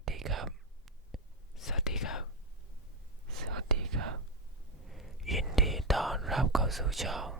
สดีครับ สวัสดีครับ สวัสดีครับ ยินดีต้อนรับเข้าสู่ช่อง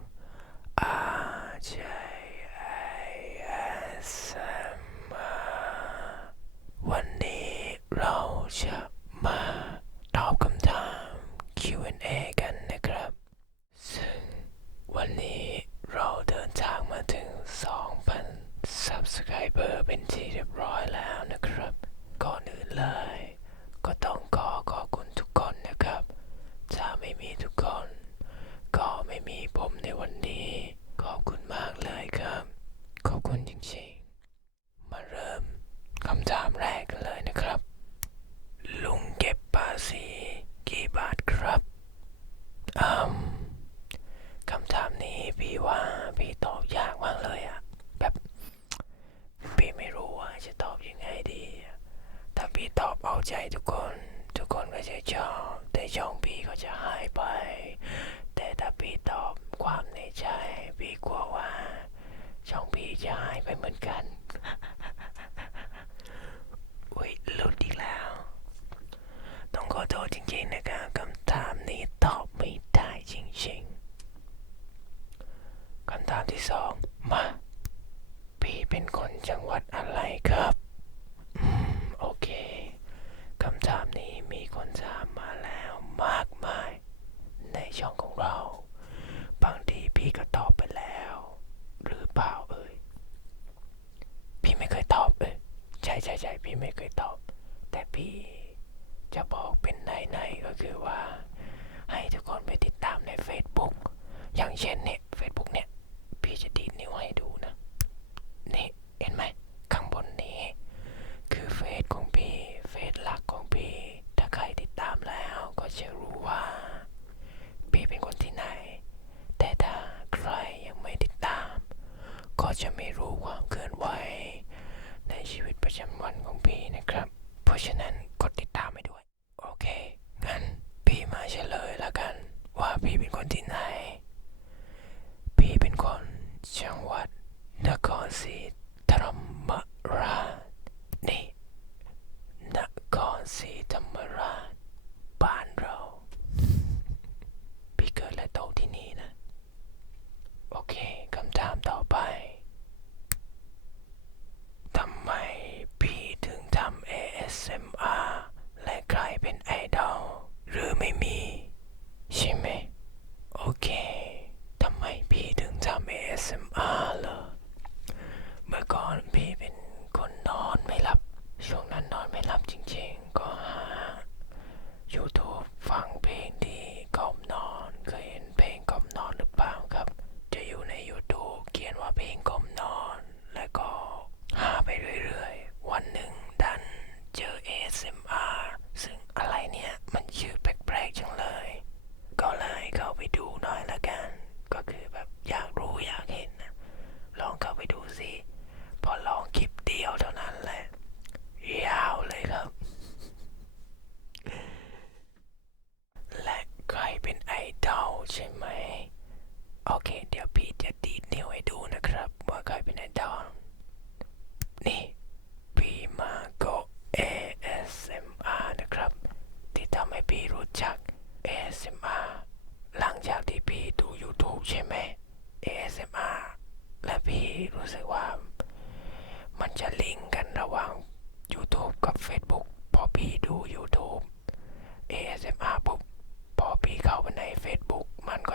ของเรา บางทีพี่ก็ตอบไปแล้ว หรือเปล่าเอ่ย พี่ไม่เคยตอบเอ่ยใช่ใช่ใช่พี่ไม่เคยตอบ แต่พี่จะบอกเป็นในในก็คือว่า ให้ทุกคนไปติดตามใน Facebook อย่างเช่นเนี่ย Facebook เนี่ย พี่จะดีดนิ้วให้ดูนะ นี่ เห็นไหม จะไม่รู้ความเคลื่อนไหวในชีวิตประจำวันของพี่นะครับ เพราะฉะนั้น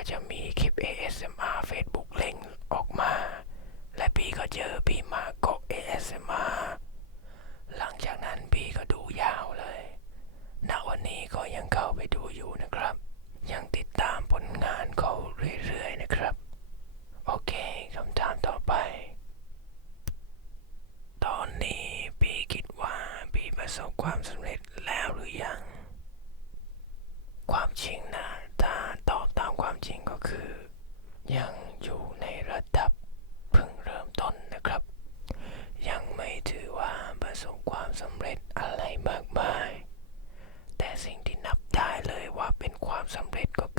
จะมีคลิป ASMR Facebook เล่งออกมา และพี่ก็เจอพี่มาโกะ ASMR หลังจากนั้นพี่ก็ดูยาวเลย ณ วันนี้ก็ยังเข้าไปดูอยู่นะครับ ยังติดตามผลงานเขาเรื่อยๆนะครับ โอเคคำถามต่อไป ตอนนี้พี่คิดว่าพี่ประสบความสำเร็จ spät kommen.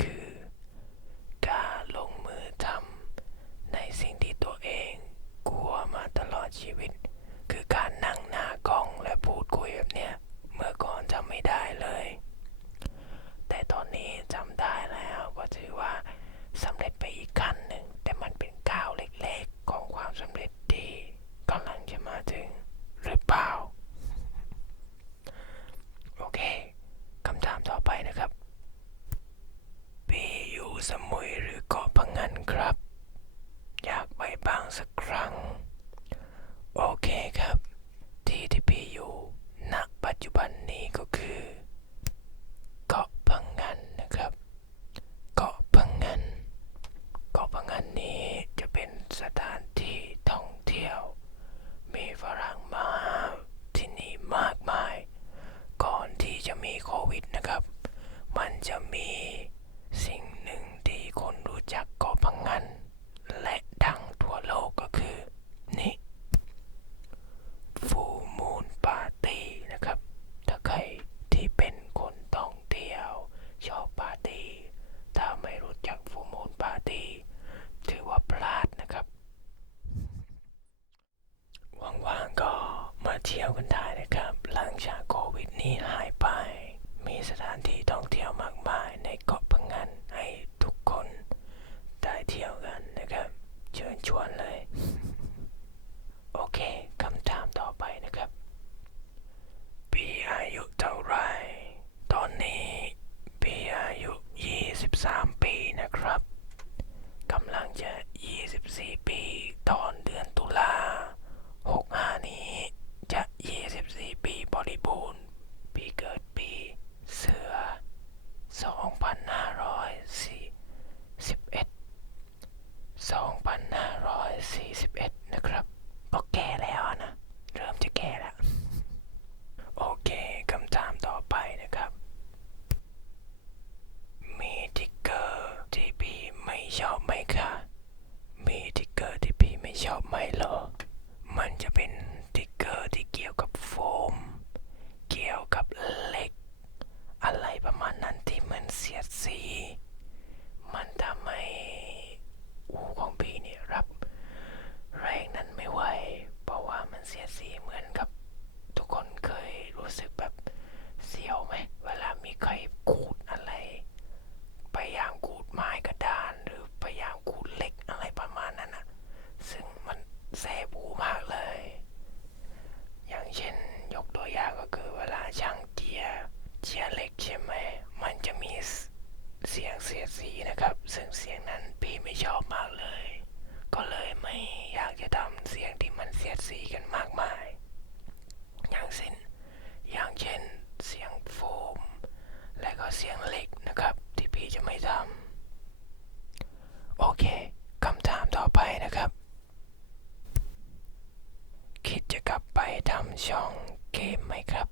ครับ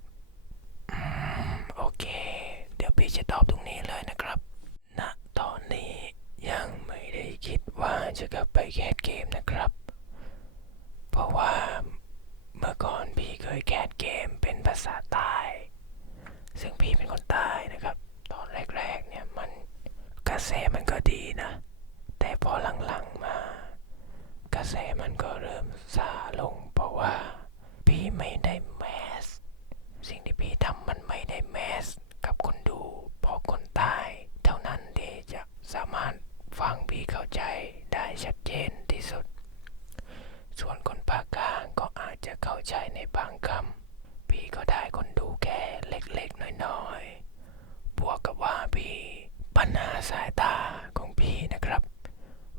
อโอเค เดี๋ยวพี่จะตอบตรงนี้เลยนะครับ ณ ตอนนี้ยังไม่ได้คิดว่าจะกลับไปแคสเกมนะครับ เพราะว่าเมื่อก่อนพี่เคยแคสเกมเป็นภาษาใต้ ซึ่งพี่เป็นคนใต้นะครับ ตอนแรกๆเนี่ยมันกระแสมันก็ดีนะ แต่พอหลังๆมา กระแสมันก็เริ่มซาลง เพราะว่าพี่ไม่ได้แมส สิ่งที่พี่ทำมันไม่ได้แมสกับคนดูเพราะคนใต้เท่านั้นที่จะสามารถฟังพี่เข้าใจได้ชัดเจนที่สุด ส่วนคนภาคกลางก็อาจจะเข้าใจในบางคำพี่ก็ได้คนดูแค่เล็กๆน้อยๆ บวกกับว่าพี่ปัญหาสายตาของพี่นะครับ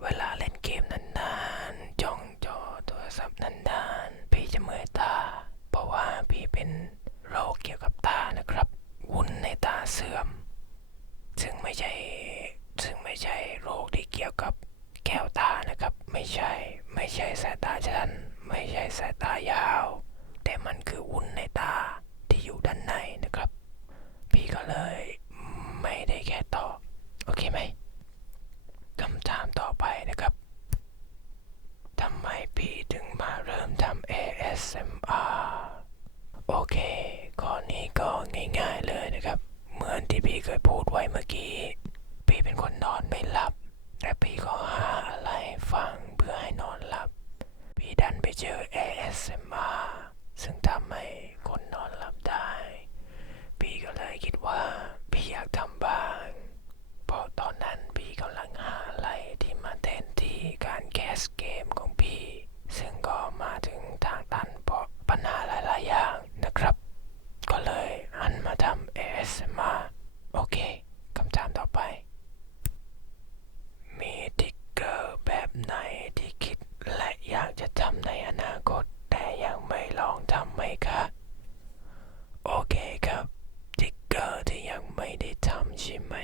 เวลาเล่นเกมนานๆ จ้องจอโทรศัพท์นานๆ พี่จะเมื่อยตา เพราะว่าพี่เป็นโรคเกี่ยวกับตานะครับ วุ้นในตาเสื่อม ซึ่งไม่ใช่ซึ่งไม่ใช่โรคที่เกี่ยวกับแก้วตานะครับ ไม่ใช่ ไม่ใช่สายตาชั้นไม่ใช่สายตายาว แต่มันคือวุ้นในตาที่อยู่ด้านในนะครับ พี่ก็เลยไม่ได้แค่ต่อ โอเคไหมคำถามต่อไปนะครับทำไมพี่ถึงมาเริ่มทำ ASMR โอเคข้อนี้ก็ง่ายๆเลยนะครับ เหมือนที่พี่เคยพูดไว้เมื่อกี้ พี่เป็นคนนอนไม่หลับ do ASMR. ใช่ไหม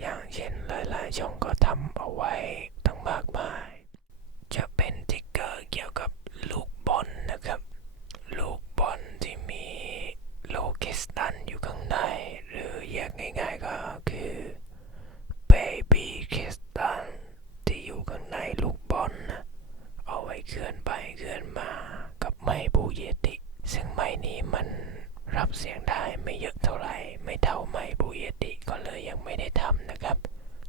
อย่างเช่นหลายๆ ช่องก็ทำเอาไว้ตั้งมากมาย จะเป็นทิกเกอร์เกี่ยวกับลูกบอลนะครับ ลูกบอลที่มีโลเคสตันอยู่ข้างใน หรือเรียกง่ายๆก็คือ Baby k i s t a n ที่อยู่ข้างในลูกบอลนะเอาไว้เคลื่อนไปเคลื่อนมากับไม้บูเยติ ซึ่งไม้นี้มันรับเสียงได้ไม่เยอะเท่าไหร่ ไม่เท่าไม้บูเยติ ก็เลยยังไม่ได้ทำนะครับ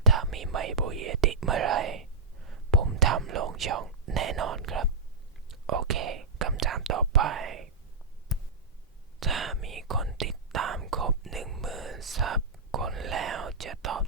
ถ้ามีไมโบเยติเมื่อไรผมทำลงช่องแน่นอนครับ โอเคคำถามต่อไป ถ้ามีคนติดตามครบหนึ่งหมื่นซับคนแล้วจะตอบ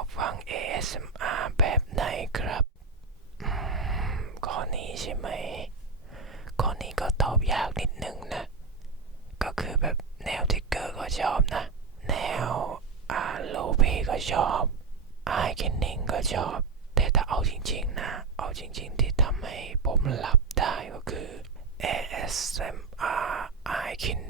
อบฟัง ASMR แบบไหนครับข้อนี้ใช่ไหมข้อนี้ก็ตอบยากนิดนึงนะ ก็คือแบบแนวทิกเกอร์ก็ชอบนะ แนวอาโลเปก็ชอบไอเคนนิงก็ชอบ แต่ถ้าเอาจริงๆนะ เอาจริง ๆ ที่ทำให้ผมหลับได้ก็คือ ASMR ไอเคน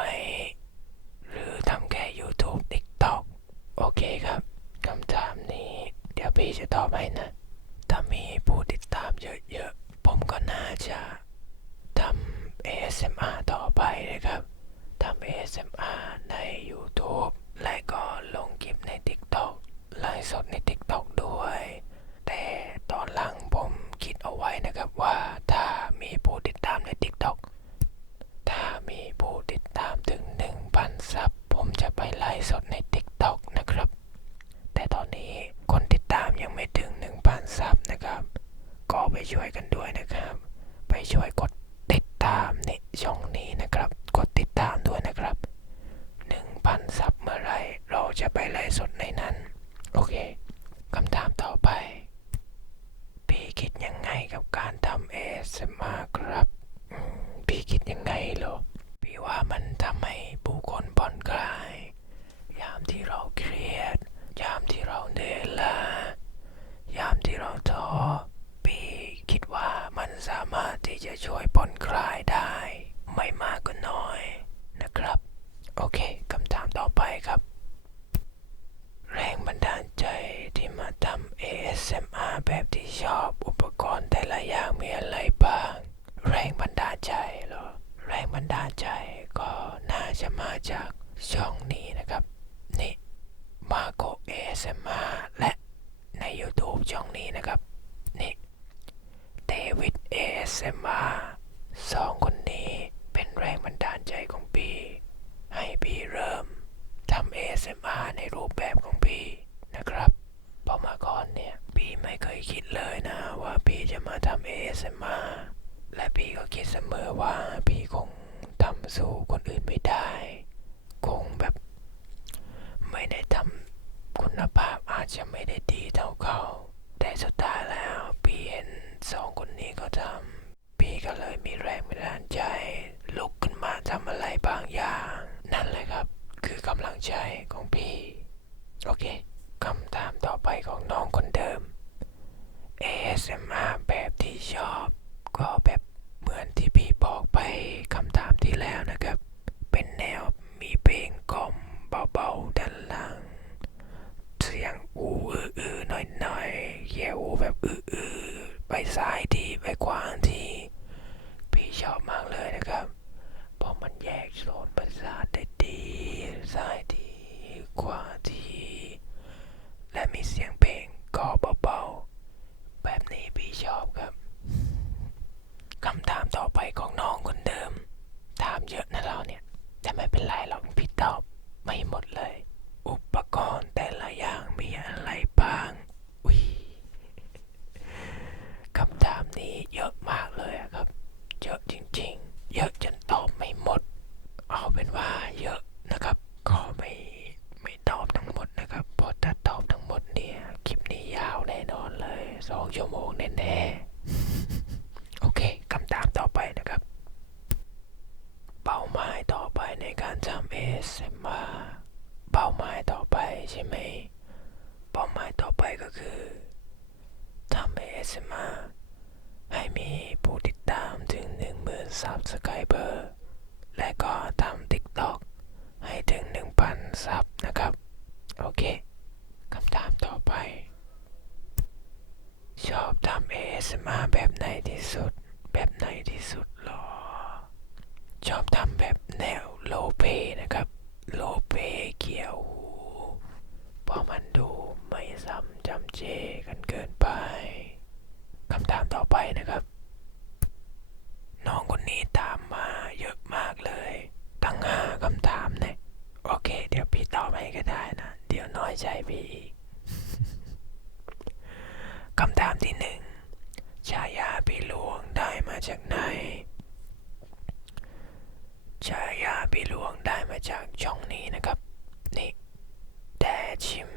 ไหม หรือทำแค่ YouTube TikTok โอเคครับคำถามนี้ เดี๋ยวพี่จะตอบให้นะ ถ้ามีผู้ติดตามเยอะๆ ผมก็น่าจะทำ ASMR ต่อไปนะครับทำ ASMR ใน YouTube และก็ลงคลิปใน TikTok ไลฟ์สดใน ไปไลฟ์สดใน TikTok นะครับ แต่ตอนนี้คนติดตามยังไม่ถึง 1,000ซับนะครับ ก็ไปช่วยกันด้วยนะครับ ไปช่วยกดติดตามในช่องนี้นะครับ กดติดตามด้วยนะครับ 1,000ซับเมื่อไรเราจะไปไลฟ์สดในนั้น โอเคคำถามต่อไป พีคิดยังไงกับการทำเอสมา ใจหรอแรงบันดาลใจก็น่าจะมาจากช่องนี้นะครับ นี่มาโกเอสมาและใน YouTube ช่องนี้นะครับ นี่เดวิดเอสมาสองคนนี้เป็นแรงบันดาลใจของปีให้ปีเริ่มทำเอสมาในรูปแบบของปีนะครับเพราะมาก่อนเนี่ยปีไม่เคยคิดเลยนะว่าปีจะมาทำเอสมา และพี่ก็คิดเสมอว่าพี่คงทำสู้คนอื่นไม่ได้ คงแบบ ไม่ได้ทำคุณภาพอาจจะไม่ได้ดีเท่าเขา แต่สุดท้ายแล้วพี่เห็นสองคนนี้ก็ทำพี่ก็เลยมีแรงบันดาลใจ ลุกขึ้นมาทำอะไรบางอย่าง นั่นแหละครับ คือกำลังใจของพี่ โอเคคำถามต่อไปของน้องคนเดิม ASMR แบบที่ชอบ ก็แบบเหมือนที่พี่บอกไปคำถามที่แล้วนะครับ เป็นแนวมีเพลงกล่อมเบาๆด้านหลัง เสียงอูอืออือหน่อยหน่อยๆแย่อูแบบอืออือไปซ้ายทีไปขวาทีพี่ชอบมากเลยนะครับ เพราะมันแยกโซนประสาทได้ดีซ้ายทีขวาทีและมีเสียงเพลงก็เบาๆ แบบนี้พี่ชอบครับ คำถามต่อไปของน้องคนเดิม ถามเยอะนะเราเนี่ย แต่ไม่เป็นไรหรอกพี่ตอบไม่หมดเลย อุปกรณ์แต่ละอย่างมีอะไรบ้าง อุ้ยคำถามนี้เยอะมากเลยอะครับ เยอะจริงๆ เยอะจนตอบไม่หมด เอาเป็นว่าเยอะนะครับ ก็ไม่ไม่ตอบทั้งหมดนะครับ เพราะถ้าตอบทั้งหมดเนี่ย คลิปนี้ยาวแน่นอนเลยสองชั่วโมงแน่ๆ โอเค คำถามต่อไปนะครับ เป้าหมายต่อไปในการทำ ASMR เป้าหมายต่อไปใช่ไหม เป้าหมายต่อไปก็คือทำ ASMR ให้มีผู้ติดตามถึง 10,000 Subscriber และก็ทำ TikTok ให้ถึง 1,000 ซับนะครับ โอเค คำถามต่อไป ชอบทำ ASMR แบบไหนที่สุด แบบไหนที่สุดหรอ ชอบทำแบบแนวโลเปนะครับ โลเปเกี่ยวหูเพราะมันดูไม่ซ้ำจำเจกันเกินไปคำถามต่อไปนะครับ น้องคนนี้ถามมาเยอะมากเลย ตั้งห้าคำถามเนี่ย โอเค เดี๋ยวพี่ตอบให้ก็ได้นะ เดี๋ยวน้อยใจพี่อีกคำถามที่หนึ่ง พี่หลวงได้มาจากไหนฉายาพี่หลวงได้มาจากช่องนี้นะครับ นี่แดชิม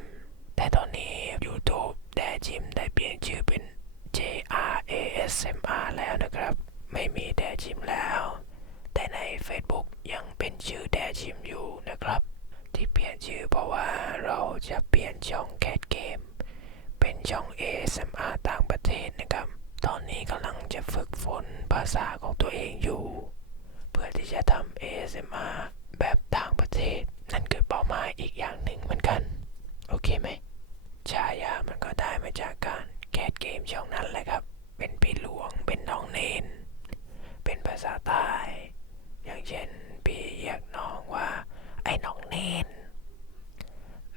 แต่ตอนนี้ YouTube แดชิมได้เปลี่ยนชื่อเป็น J R A S M R แล้วนะครับ ไม่มีแดชิมแล้ว แต่ใน Facebook ยังเป็นชื่อแดชิมอยู่นะครับ ที่เปลี่ยนชื่อเพราะว่าเราจะเปลี่ยนช่องแคทเกมเป็นช่อง ASMR ต่างประเทศนะครับ ตอนนี้กำลังจะฝึกฝนภาษาของตัวเองอยู่ เพื่อที่จะทำ ASMR แบบต่างประเทศ นั่นคือเป้าหมายอีกอย่างหนึ่งเหมือนกัน โอเคไหมฉายามันก็ได้มาจากการแคสเกมช่องนั้นแหละครับ เป็นพี่หลวงเป็นน้องเนน เป็นภาษาใต้ อย่างเช่นพี่เรียกน้องว่า ไอ้น้องเนน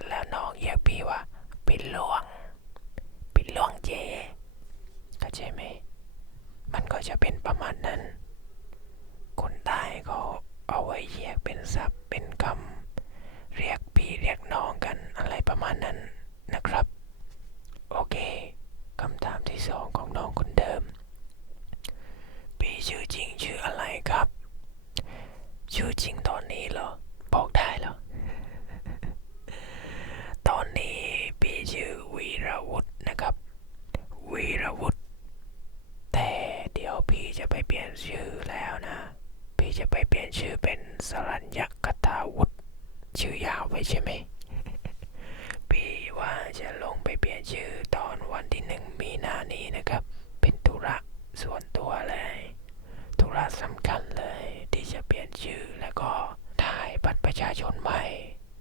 แล้วน้องเรียกพี่ว่าพี่หลวงพี่หลวงเจ ใจไหม มันก็จะเป็นประมาณนั้น คนใต้เขาเอาไว้แยกเป็นศัพท์เป็นคำเรียกพี่เรียกน้องกันอะไรประมาณนั้นนะครับ โอเคคำถามที่สองของน้องคนเดิม พี่ชื่อจริงชื่ออะไรครับ ชื่อจริงตอนนี้เหรอ บอกได้เหรอ ตอนนี้พี่ชื่อวีรวุฒินะครับ วีรวุฒิแต่เดี๋ยวพี่จะไปเป ลี่ยนชื่อแล้วนะ พี่จะไปเปลี่ยนชื่อเป็นสรัญญกตาวุฒิชื่อยาวไปใช่ไหม พี่ว่าจะลงไปเปลี่ยนชื่อตอนวันที่หนึ่งมีนานี้นะครับ เป็นธุระส่วนตัวเลย ธุระสำคัญเลยที่จะเปลี่ยนชื่อแล้วก็ถ่ายบัตรประชาชนใหม่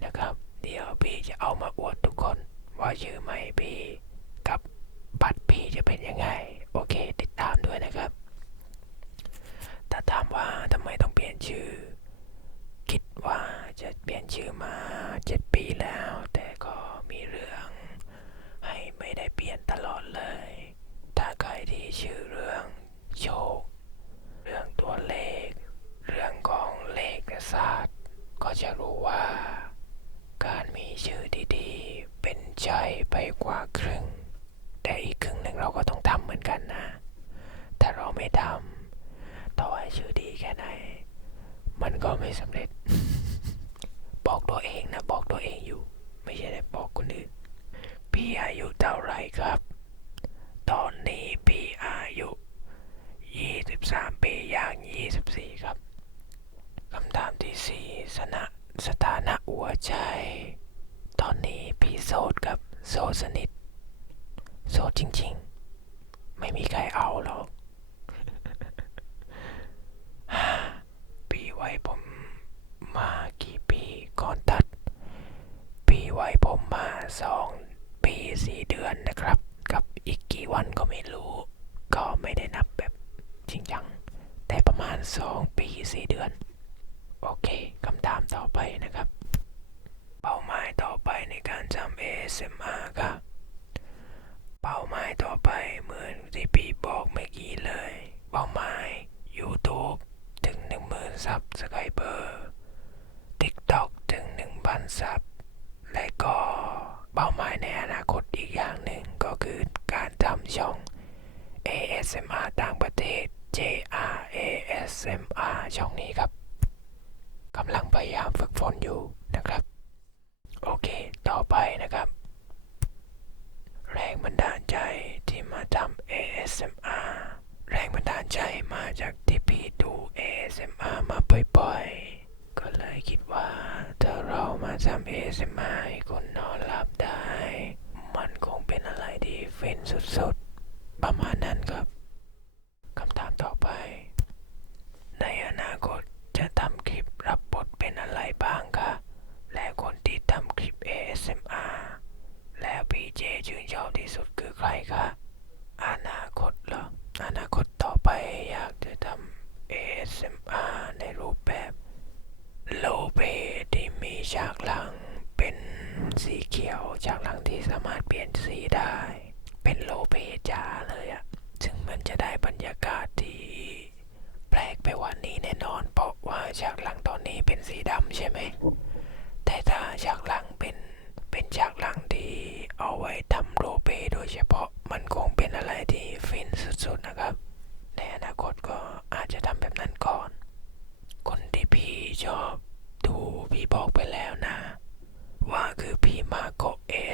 นะครับ เดี๋ยวพี่จะเอามาอวดทุกคน ว่าชื่อใหม่พี่กับบัตรพี่จะเป็นยังไง นชื่อ คิดว่าจะเปลี่ยนชื่อมาเจ็ดปีแล้ว แต่ก็มีเรื่องให้ไม่ได้เปลี่ยนตลอดเลย ถ้าใครที่ชื่อเรื่องโชค เรื่องตัวเลข เรื่องของเลขศาสตร์ ก็จะรู้ว่า การมีชื่อดีๆ เป็นใจไปกว่าครึ่ง แต่อีกครึ่งหนึ่งเราก็ต้องทำเหมือนกันนะ ถ้าเราไม่ทำต่อให้ชื่อดีแค่ไหน ก็ไม่สำเร็จ บอกตัวเองนะ บอกตัวเองอยู่ ไม่ใช่ได้บอกคนอื่น พี่อายุเท่าไรครับ ตอนนี้พี่อายุ 23 ปีอย่าง 24 ครับคำถามที่สี่สนะสถานะหัวใจ ตอนนี้พี่โสดครับ โสดสนิท โสดจริงๆ ไม่มีใครเอาหรอก่วันก็ไม่รู้ ก็ไม่ได้นับแบบจริงจัง แต่ประมาณ 2 ปี 4 เดือน โอเคคำถามต่อไปนะครับ เป้าหมายต่อไปในการทำ ASMR ค่ะ เป้าหมายต่อไปเหมือนที่พี่บอกเมื่อกี้เลย เป้าหมาย YouTube ถึง 10,000ซับสไคร์เบอร์ TikTok ถึง 1,000ซับและก็เป้าหมายใน ช่อง ASMR ต่างประเทศ JRASMR ช่องนี้ครับกำลังพยายามฝึกฝนอยู่นะครับ โอเค ต่อไปนะครับ แรงบันดาลใจที่มาทำ ASMR แรงบันดาลใจมาจากที่พี่ดู ASMR มาบ่อยๆ ก็เลยคิดว่าถ้าเรามาทำ ASMR ฟินสุดๆ ประมาณนั้นครับ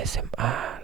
ASMR